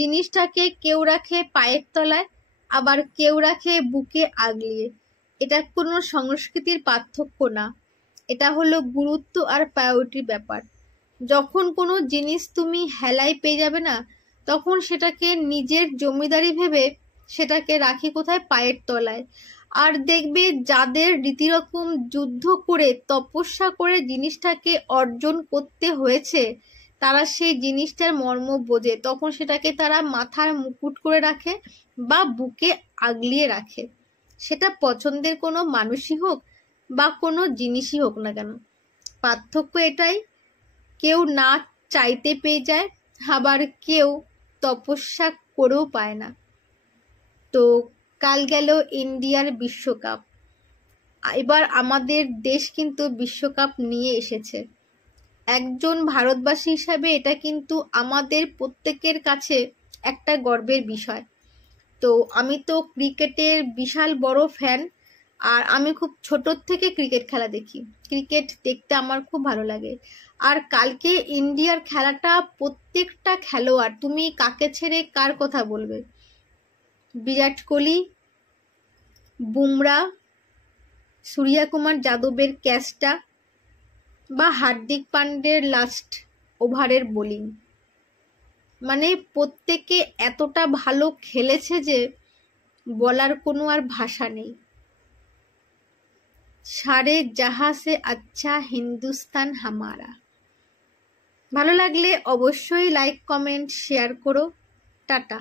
জিনিসটাকে কেউ রাখে পায়ের তলায়, আবার কেউ রাখে বুকে আগলিয়ে। এটা কোনো সংস্কৃতির পার্থক্য না, এটা হলো গুরুত্ব আর প্রায়োরিটির ব্যাপার। যখন কোনো জিনিস তুমি হেলায় পেয়ে যাবে না, তখন সেটাকে নিজের জমিদারি ভেবে সেটাকে রাখি কোথায়? পায়ের তলায়। আর দেখবে যাদের রীতিরকম যুদ্ধ করে তপস্যা করে জিনিসটাকে অর্জন করতে হয়েছে, তারা সেই জিনিসটার মর্ম বোঝে, তখন সেটাকে তারা মাথার মুকুট করে রাখে বা বুকে আগলিয়ে রাখে। সেটা পছন্দের কোনো মানুষই হোক বা কোনো জিনিসই হোক না কেন। পার্থক্য এটাই, কেউ না চাইতে পেয়ে যায়, আবার কেউ তপস্যা করেও পায় না। তো কাল গেল ইন্ডিয়ার বিশ্বকাপ, এবার আমাদের দেশ কিন্তু বিশ্বকাপ নিয়ে এসেছে। একজন ভারতবাসী হিসাবে এটা কিন্তু আমাদের প্রত্যেকের কাছে একটা গর্বের বিষয়। তো আমি তো ক্রিকেটের বিশাল বড় ফ্যান, আর আমি খুব ছোটোর থেকে ক্রিকেট খেলা দেখি, ক্রিকেট দেখতে আমার খুব ভালো লাগে। আর কালকে ইন্ডিয়ার খেলাটা, প্রত্যেকটা খেলোয়াড়, তুমি কাকে ছেড়ে কার কথা বলবে? বিরাট কোহলি, বুমরা, সূর্যকুমার যাদবের ক্যাচটা, বা হার্দিক পান্ডের লাস্ট ওভারের বোলিং, মানে প্রত্যেকে এতটা ভালো খেলেছে যে বলার কোনো আর ভাষা নেই। সারে জাহাঁ সে আচ্ছা হিন্দুস্তান হামারা। ভালো লাগলে অবশ্যই লাইক, কমেন্ট, শেয়ার করো। টাটা।